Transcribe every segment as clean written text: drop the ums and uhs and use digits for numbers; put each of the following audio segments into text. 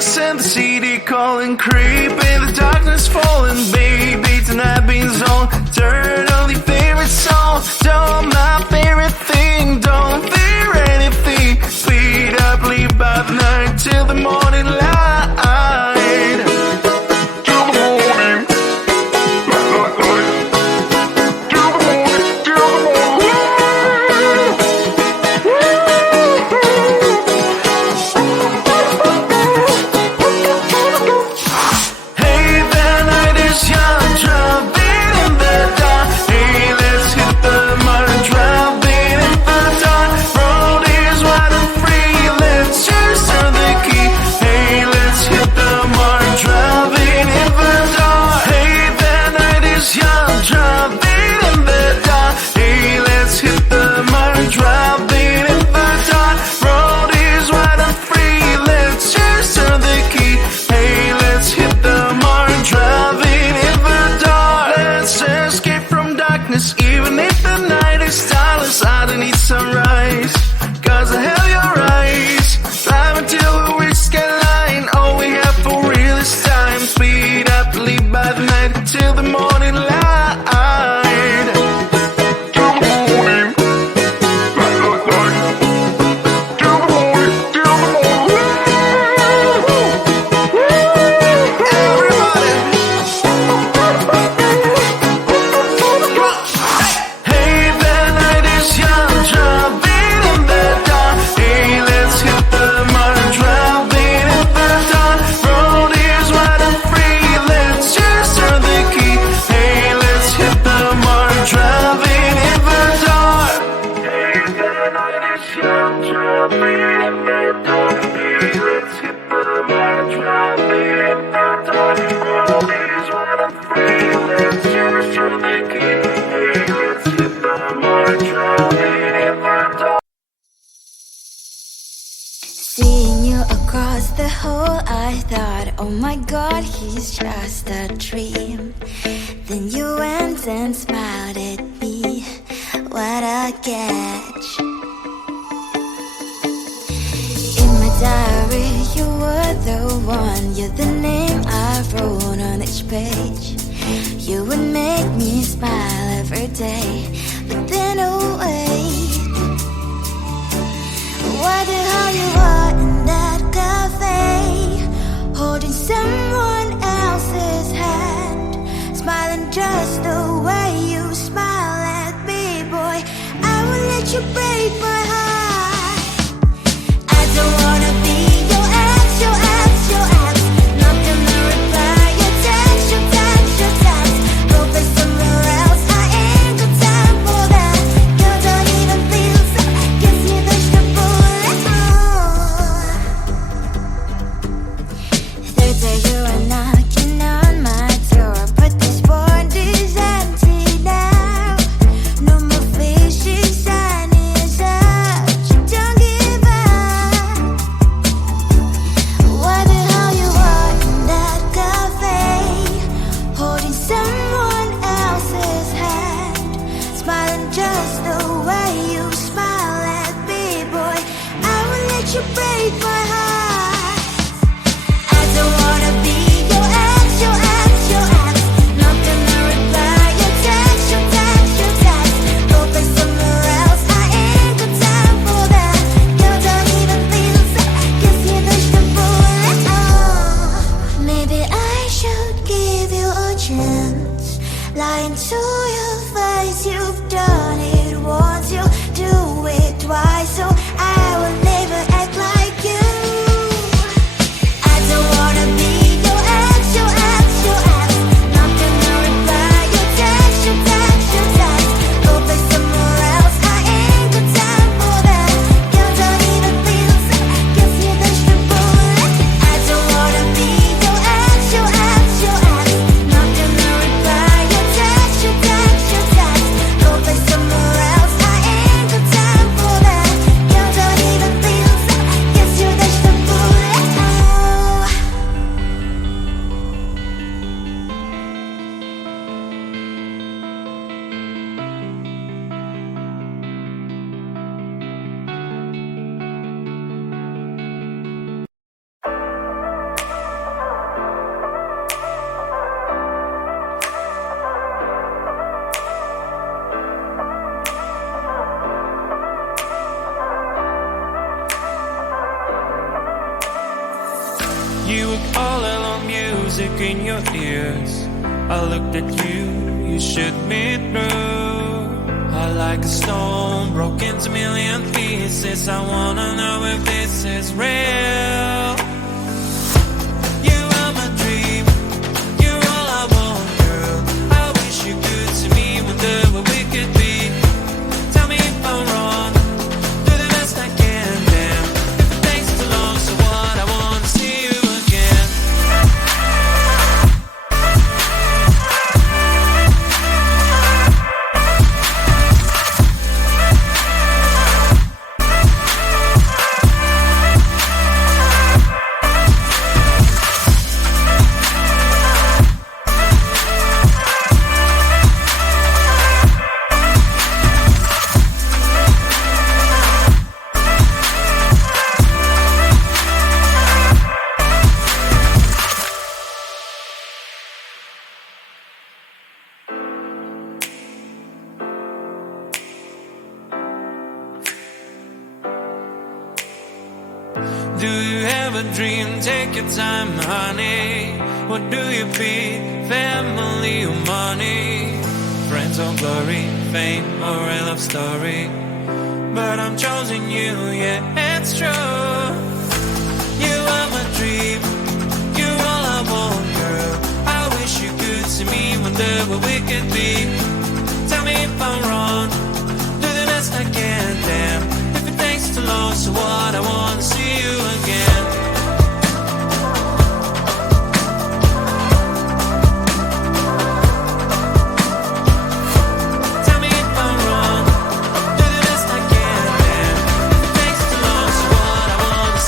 voice in the city calling, creep in the darkness falling. Baby, tonight being on. Turn on your favorite song. Don't my favorite thing. Don't fear anything. Speed up, leave by the night till the morning light. Even if the night is starless, I don't need sunrise, cause I have your eyes. Drive until we reach skyline. All we have for real is time. Speed up, leave by the night till the morning light. Seeing you across the hall, I thought, oh my god, he's just a dream. Then you went and smiled at me. What a catch. In my diary, you were the one. You're the name I wrote on each page. You would make me smile every day. But then, oh wait, what the hell you are in that cafe, holding someone else's hand, smiling just the way you smile at me, boy. I will let you break my heart. I don't wanna be your ex, your ex, your ex. Not gonna reply your text, your text, your text. Go play somewhere else, I ain't got time for that. Girl, don't even feel so, kiss me vegetable. Third day you are knocking on my door, but this board is empty now. No more fishy sign is up. You don't give up. What the hell you are in that cafe, holding someone else's hand, smiling just the way you smile at me, boy. I will let you break my heart. I don't wanna be your ex, your ex, your ex. Not gonna reply your text, your text, your text. Go play somewhere else, I ain't got time for that. Girl, don't even feel so, kiss me vegetable. Maybe I should give you a chance. Lying to your face, you've done it once, you do it twice, so I will never act like you. I don't wanna be your ex, your ex, your ex. Not gonna reply your text, your text, your text. Go play somewhere else, I ain't got time for that. Girl, don't even feel so, kiss me vegetable. I don't wanna be your ex, your ex, your ex. Not gonna reply your text, your You were all alone, music in your ears. I looked at you, you shook me through. I like a stone, broke into a million pieces. I wanna know if this is real. You are my dream, you're all I want, girl. I wish you could see me, wonder what we could be. Tell me if I'm wrong, do the best I can, damn. If it takes too long, so what, I wanna see you again. Do you have a dream? Take your time, honey. What do you pick? Family or money? Friends or glory? Fame or a love story? But I'm choosing you, yeah, it's true. You are my dream, you're all I want, girl. I wish you could see me, wonder what we could be. Tell me if I'm wrong, do the best I can, damn. If it takes too long, so what, I wanna see you again. Tell me if I'm wrong, do the best I can, damn. If it takes too long, so what, I wanna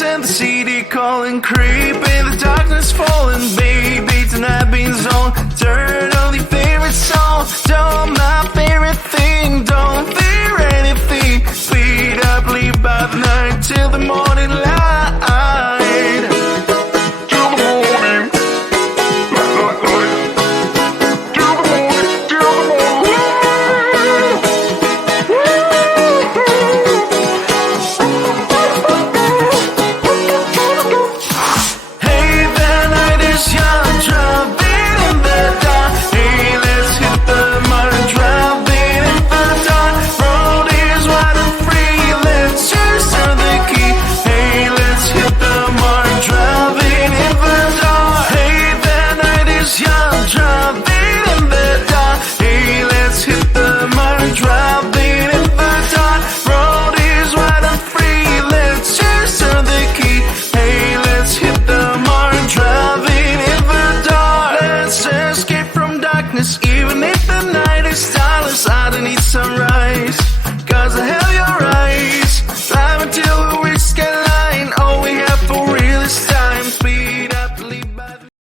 voice in the city calling, creeping, the darkness falling. Baby, tonight being on. Turn on your favorite song. Don't my favorite thing. Don't fear anything. Speed up, leave by the night.